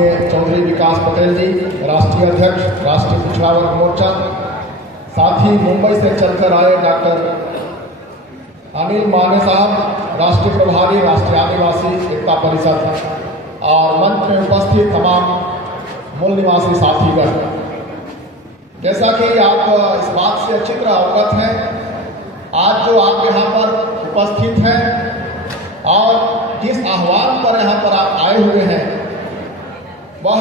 माननीय चौधरी विकास पटेल जी, राष्ट्रीय अध्यक्ष राष्ट्रीय पिछड़ा वर्ग मोर्चा, साथ ही मुंबई से चलकर आए डॉक्टर अनिल माने साहब, राष्ट्रीय प्रभारी राष्ट्रीय आदिवासी एकता परिषद, और मंच में उपस्थित तमाम मूल निवासी साथीगण। जैसा कि आप इस बात से अच्छी तरह अवगत हैं, आज जो आप यहाँ पर उपस्थित हैं और जिस आह्वान पर यहाँ पर आप आए हुए हैं, वह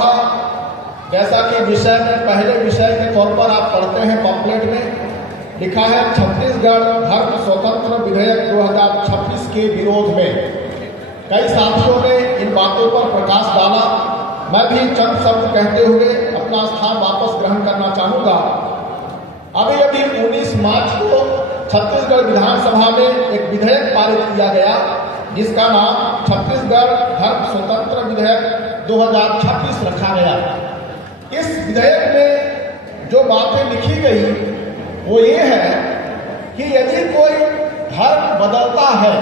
जैसा कि विषय में पहले विषय के तौर पर आप पढ़ते हैं, पम्पलेट में लिखा है छत्तीसगढ़ धर्म स्वतंत्र विधेयक 2026 के विरोध में। कई साथियों ने इन बातों पर प्रकाश डाला। मैं भी चंद शब्द कहते हुए अपना स्थान वापस ग्रहण करना चाहूँगा। अभी 19 मार्च को छत्तीसगढ़ विधानसभा में एक विधेयक पारित किया गया, जिसका नाम छत्तीसगढ़ धर्म स्वतंत्र विधेयक 2026 रखा गया। इस विधेयक में जो बातें लिखी गई वो ये है कि यदि कोई धर्म बदलता है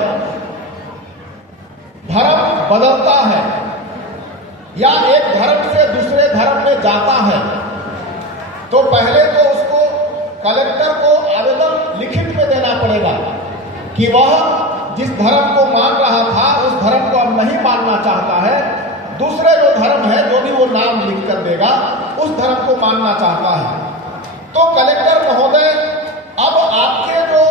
या एक धर्म से दूसरे धर्म में जाता है, तो पहले तो उसको कलेक्टर को आवेदन लिखित में देना पड़ेगा कि वह जिस धर्म को मान रहा था उस धर्म को अब नहीं मानना चाहता है, दूसरे जो धर्म है जो भी वो नाम लिख कर देगा उस धर्म को मानना चाहता है। तो कलेक्टर महोदय, अब आपके जो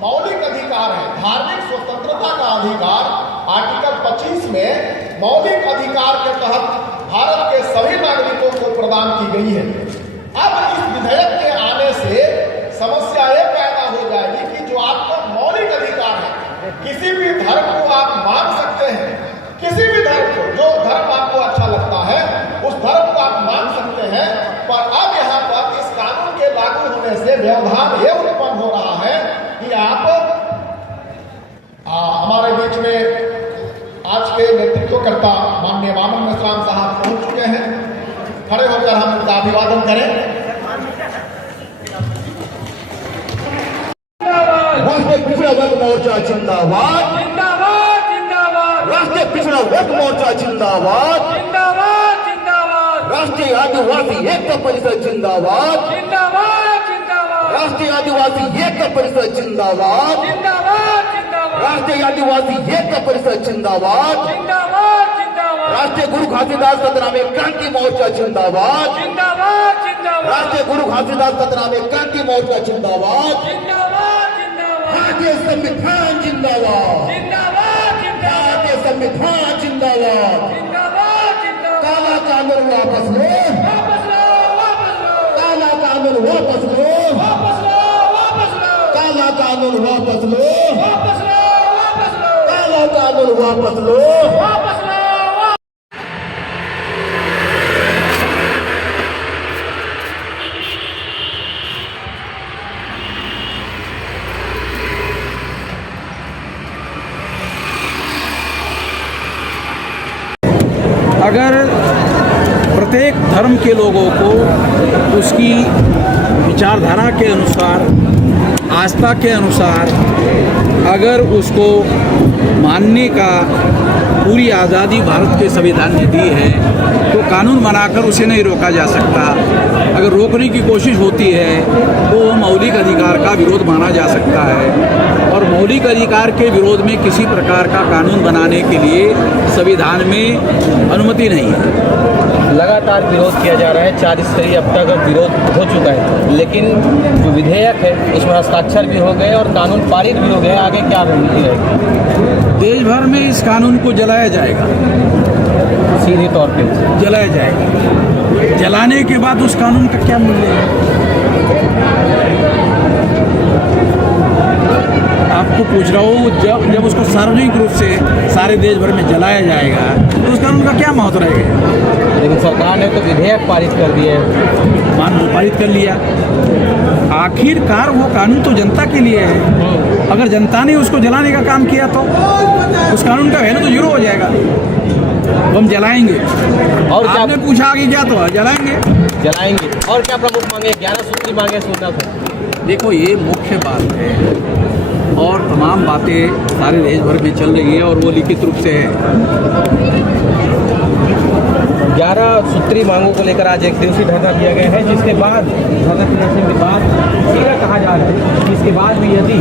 मौलिक अधिकार है, धार्मिक स्वतंत्रता का अधिकार आर्टिकल 25 में मौलिक अधिकार के तहत भारत के सभी नागरिकों को प्रदान की गई है। अब इस विधेयक के आने से समस्या ये पैदा हो जाएगी कि जो आपका मौलिक अधिकार है, किसी भी धर्म को आप मान सकते हैं, किसी भी धर्म को, जो धर्म आपको अच्छा लगता है उस धर्म को आप मान सकते हैं, पर अब यहाँ पर इस कानून के लागू होने से व्यवधान ये उत्पन्न हो रहा है कि आप हमारे बीच में आज के नेतृत्वकर्ता माननीय वामन मेश्राम साहब पहुंच चुके हैं। खड़े होकर हम उनका अभिवादन करें। राष्ट्रीय पिछड़ा वर्ग मोर्चा जिंदाबाद, जिंदाबाद जिंदाबाद। राष्ट्रीय पिछड़ा वर्ग मोर्चा जिंदाबाद, जिंदाबाद जिंदाबाद। राष्ट्रीय आदिवासी एकता परिषद जिंदाबाद, जिंदाबाद जिंदाबाद। राष्ट्रीय आदिवासी एकता परिषद जिंदाबाद, जिंदाबाद जिंदाबाद। राष्ट्रीय आदिवासी एकता परिषद जिंदाबाद, जिंदाबाद जिंदाबाद। राष्ट्रीय गुरु घासीदास सतनामे क्रांति मोर्चा जिंदाबाद, जिंदाबाद जिंदाबाद। राष्ट्रीय गुरु घासीदास सतनामे क्रांति मोर्चा जिंदाबाद, जिंदाबाद जिंदाबाद। भारतीय संविधान जिंदाबाद, जिंदाबाद जिंदाबाद। भारतीय संविधान जिंदाबाद। जिंदाबाद जिंदाबाद। काला कानून वापस लो, वापस लो, वापस लो, काला कानून वापस लो, वापस लो, वापस लो, काला कानून वापस लो, वापस लो, वापस लो, काला कानून वापस लो। वापस लो। अगर प्रत्येक धर्म के लोगों को उसकी विचारधारा के अनुसार, आस्था के अनुसार अगर उसको मानने का पूरी आज़ादी भारत के संविधान ने दी है, तो कानून बनाकर उसे नहीं रोका जा सकता। अगर रोकने की कोशिश होती है तो वो मौलिक अधिकार का विरोध माना जा सकता है, और मौलिक अधिकार के विरोध में किसी प्रकार का कानून बनाने के लिए संविधान में अनुमति नहीं है। लगातार विरोध किया जा रहा है, 40 से अब तक विरोध हो चुका है, लेकिन जो विधेयक है उसमें हस्ताक्षर भी हो गए और कानून पारित भी हो गए। आगे क्या रणनीति रहेगी? देश भर में इस कानून को जलाया जाएगा, सीधे तौर पे जलाया जाएगा। जलाने के बाद उस कानून का क्या मूल्य है? आपको पूछ रहा हूँ, जब उसको सार्वजनिक रूप से सारे देश भर में जलाया जाएगा तो उस कानून का क्या महत्व रहेगा? लेकिन सरकार ने तो विधेयक पारित कर दिए, मान लो पारित कर लिया, आखिरकार वो कानून तो जनता के लिए है। अगर जनता ने उसको जलाने का काम किया तो उस कानून का वैल्यू तो जीरो हो जाएगा। हम जलाएंगे। और आपने पूछा आगे क्या, तो जलाएंगे। और क्या प्रमुख मांगे? 11 सूत्री मांगे, सूचना सर। देखो, ये मुख्य बात है और तमाम बातें सारे देश भर में चल रही है और वो लिखित रूप से है। 11 सूत्री मांगों को लेकर आज एक दिवसीय धरना दिया गया है, जिसके बाद धरना प्रदर्शन के बाद यह कहा जा रहा है कि इसके बाद भी यदि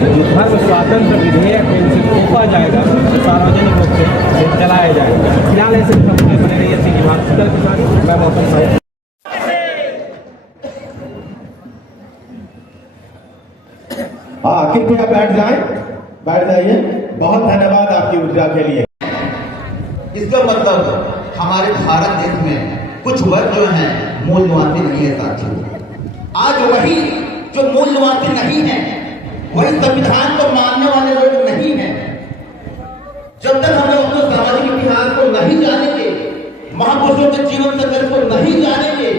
जो धर्म स्वातंत्र विधेयक है उसे तोड़ा जाएगा तो सार्वजनिक रूप से चलाया जाएगा। फिलहाल ऐसे खबरें बने रही है भारत के साथ मैं मौसम साहब। हाँ, कृपया बैठ जाइए। बहुत धन्यवाद आपकी ऊर्जा के लिए। इसका मतलब हमारे भारत देश में कुछ वर्ग जो हैं मूल्यवान नहीं है साथियों। आज वही जो मूल्यवान नहीं है, वही संविधान को मानने वाले लोग नहीं हैं। जब तक हम लोग अपने सामाजिक इतिहास को नहीं जानेंगे, महापुरुषों के जीवन संघर्ष को नहीं जानेंगे,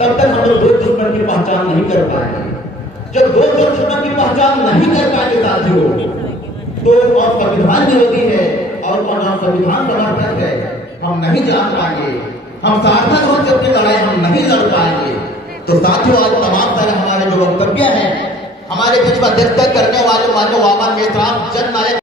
तब तक हम लोग दो दुश्मन की पहचान नहीं कर पाएंगे। जब दो दुश्मन की पहचान नहीं कर पाएंगे साथियों, तो कौन संविधान विरोधी है और कौन संविधान समर्थक है हम नहीं जान पाएंगे। हम सार्थक रूप से अपनी लड़ाई हम नहीं लड़ पाएंगे। तो साथियों, आज तमाम तरह हमारे जो वक्तव्य हैं, हमारे बीच में अध्यक्षता करने वाले माननीय वामन मेश्राम जननायक